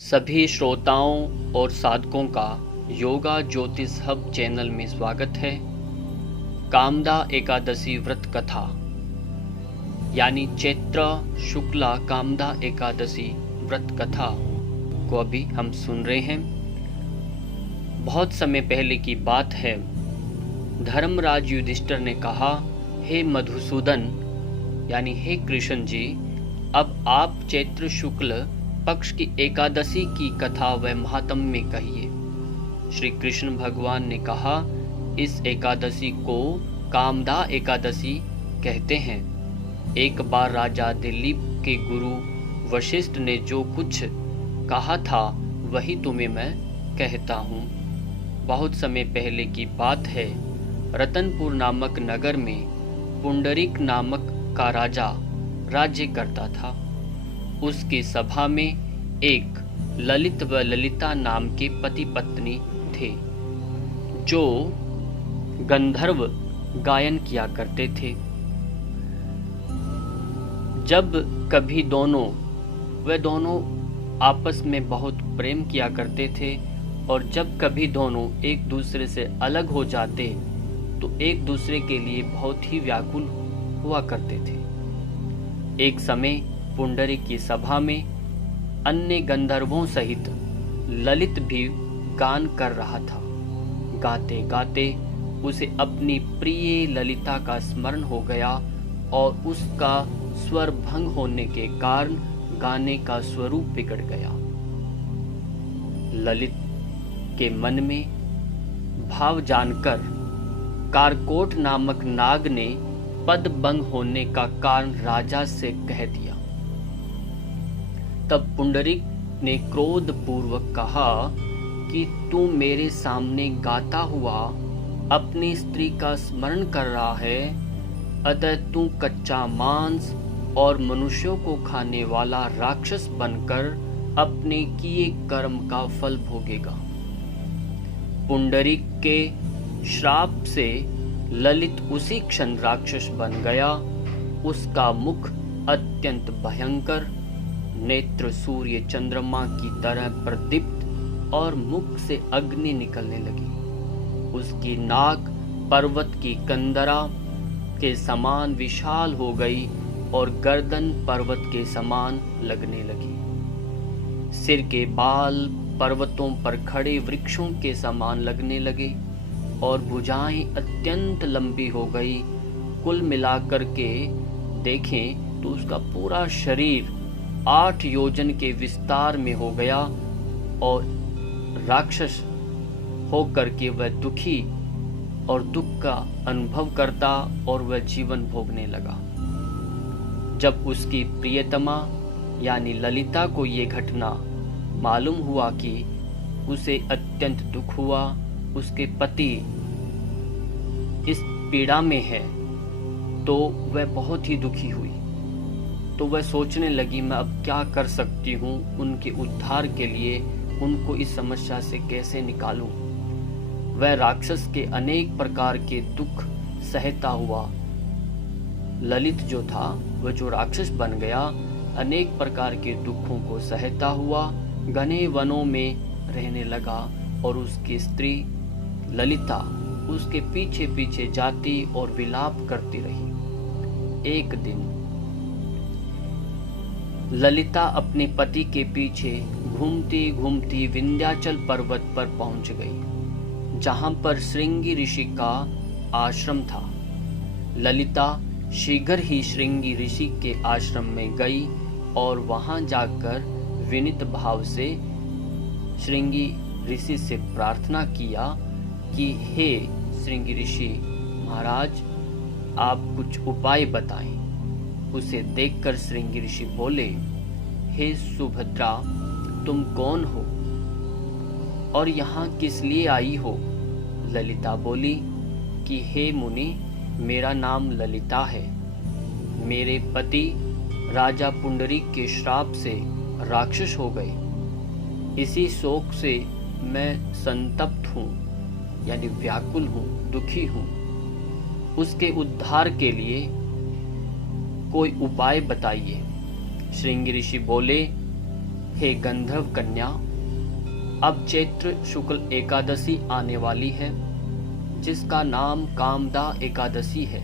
सभी श्रोताओं और साधकों का योगा ज्योतिष हब चैनल में स्वागत है। कामदा एकादशी व्रत कथा यानी चैत्र शुक्ला कामदा एकादशी व्रत कथा को अभी हम सुन रहे हैं। बहुत समय पहले की बात है। धर्मराज युधिष्ठिर ने कहा, हे मधुसूदन यानी हे कृष्ण जी, अब आप चैत्र शुक्ल पक्ष की एकादशी की कथा व महात्म्य कहिए। श्री कृष्ण भगवान ने कहा, इस एकादशी को कामदा एकादशी कहते हैं। एक बार राजा दिलीप के गुरु वशिष्ठ ने जो कुछ कहा था वही तुम्हें मैं कहता हूँ। बहुत समय पहले की बात है। रतनपुर नामक नगर में पुंडरीक नामक का राजा राज्य करता था। उसकी सभा में एक ललित व ललिता नाम के पति पत्नी थे, जो गंधर्व गायन किया करते थे। जब कभी वे दोनों आपस में बहुत प्रेम किया करते थे, और जब कभी दोनों एक दूसरे से अलग हो जाते तो एक दूसरे के लिए बहुत ही व्याकुल हुआ करते थे। एक समय पुंडरीक की सभा में अन्य गंधर्वों सहित ललित भी गान कर रहा था। गाते गाते उसे अपनी प्रिय ललिता का स्मरण हो गया, और उसका स्वर भंग होने के कारण गाने का स्वरूप बिगड़ गया। ललित के मन में भाव जानकर कारकोट नामक नाग ने पद भंग होने का कारण राजा से कह दिया। तब पुंडरीक ने क्रोध पूर्वक कहा कि तू मेरे सामने गाता हुआ अपनी स्त्री का स्मरण कर रहा है, अतः तू कच्चा मांस और मनुष्यों को खाने वाला राक्षस बनकर अपने किए कर्म का फल भोगेगा। पुंडरीक के श्राप से ललित उसी क्षण राक्षस बन गया। उसका मुख अत्यंत भयंकर, नेत्र सूर्य चंद्रमा की तरह प्रदीप्त और मुख से अग्नि निकलने लगी। उसकी नाक पर्वत की कंदरा के समान विशाल हो गई और गर्दन पर्वत के समान लगने लगी। सिर के बाल पर्वतों पर खड़े वृक्षों के समान लगने लगे और भुजाएं अत्यंत लंबी हो गई। कुल मिलाकर के देखें तो उसका पूरा शरीर 8 योजन के विस्तार में हो गया, और राक्षस होकर के वह दुखी और दुख का अनुभव करता और वह जीवन भोगने लगा। जब उसकी प्रियतमा यानी ललिता को ये घटना मालूम हुआ कि उसे अत्यंत दुख हुआ, उसके पति इस पीड़ा में है, तो वह बहुत ही दुखी हुई। तो वह सोचने लगी, मैं अब क्या कर सकती हूँ उनके उद्धार के लिए, उनको इस समस्या से कैसे निकालूं। वह राक्षस के अनेक प्रकार के दुख सहता हुआ, ललित जो था वह जो राक्षस बन गया, अनेक प्रकार के दुखों को सहता हुआ घने वनों में रहने लगा, और उसकी स्त्री ललिता उसके पीछे पीछे जाती और विलाप करती रही। एक दिन ललिता अपने पति के पीछे घूमती घूमती विंध्याचल पर्वत पर पहुंच गई, जहां पर श्रृंगी ऋषि का आश्रम था। ललिता शीघ्र ही श्रृंगी ऋषि के आश्रम में गई और वहां जाकर विनीत भाव से श्रृंगी ऋषि से प्रार्थना किया कि हे श्रृंगी ऋषि महाराज, आप कुछ उपाय बताएं। उसे देखकर श्रृंगी ऋषि बोले, हे सुभद्रा, तुम कौन हो और यहाँ किस लिए आई हो? ललिता बोली कि हे मुनि, मेरा नाम ललिता है। मेरे पति राजा पुंडरीक के श्राप से राक्षस हो गए। इसी शोक से मैं संतप्त हूँ, यानी व्याकुल हूँ, दुखी हूँ। उसके उद्धार के लिए कोई उपाय बताइए। श्रृंगी ऋषि बोले, हे गंधर्व कन्या, अब चैत्र शुक्ल एकादशी आने वाली है, जिसका नाम कामदा एकादशी है।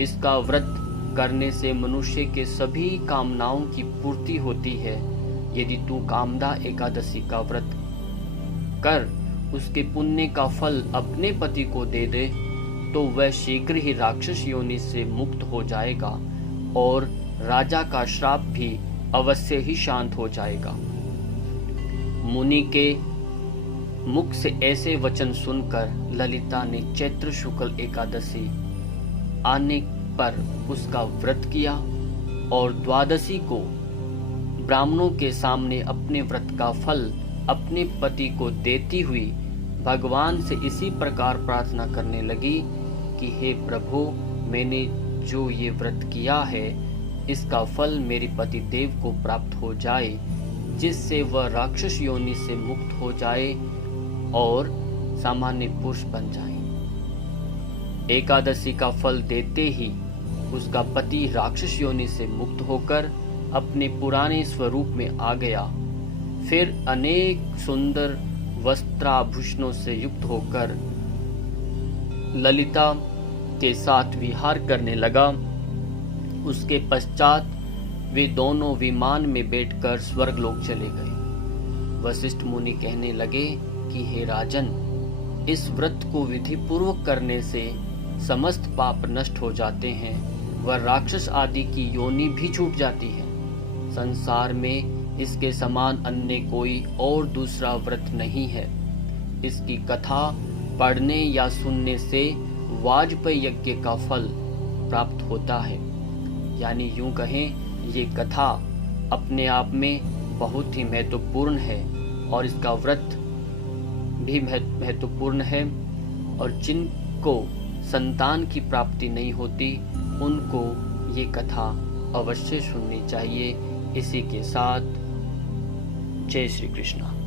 इसका व्रत करने से मनुष्य के सभी कामनाओं की पूर्ति होती है। यदि तू कामदा एकादशी का व्रत कर उसके पुण्य का फल अपने पति को दे दे, तो वह शीघ्र ही राक्षस योनि से मुक्त हो जाएगा और राजा का श्राप भी अवश्य ही शांत हो जाएगा। मुनि के मुख से ऐसे वचन सुनकर ललिता ने चैत्र शुक्ल एकादशी आने पर उसका व्रत किया और द्वादशी को ब्राह्मणों के सामने अपने व्रत का फल अपने पति को देती हुई भगवान से इसी प्रकार प्रार्थना करने लगी कि हे प्रभु, मैंने जो ये व्रत किया है इसका फल मेरे पति देव को प्राप्त हो जाए, जिससे वह राक्षस योनि से मुक्त हो जाए और सामान्य पुरुष बन जाए। एकादशी का फल देते ही उसका पति राक्षस योनि से मुक्त होकर अपने पुराने स्वरूप में आ गया। फिर अनेक सुंदर वस्त्राभूषणों से युक्त होकर ललिता के साथ विहार करने लगा। उसके पश्चात वे दोनों विमान में बैठकर स्वर्गलोक चले गए। वशिष्ठ मुनि कहने लगे कि हे राजन, इस व्रत को विधि पूर्वक करने से समस्त पाप नष्ट हो जाते हैं, वह राक्षस आदि की योनि भी छूट जाती है। संसार में इसके समान अन्य कोई और दूसरा व्रत नहीं है। इसकी कथा पढ़ने या सुनने से वाजपेयी यज्ञ का फल प्राप्त होता है। यानी यूं कहें, ये कथा अपने आप में बहुत ही महत्वपूर्ण है और इसका व्रत भी महत्वपूर्ण है। और जिनको संतान की प्राप्ति नहीं होती उनको ये कथा अवश्य सुननी चाहिए। इसी के साथ जय श्री कृष्ण।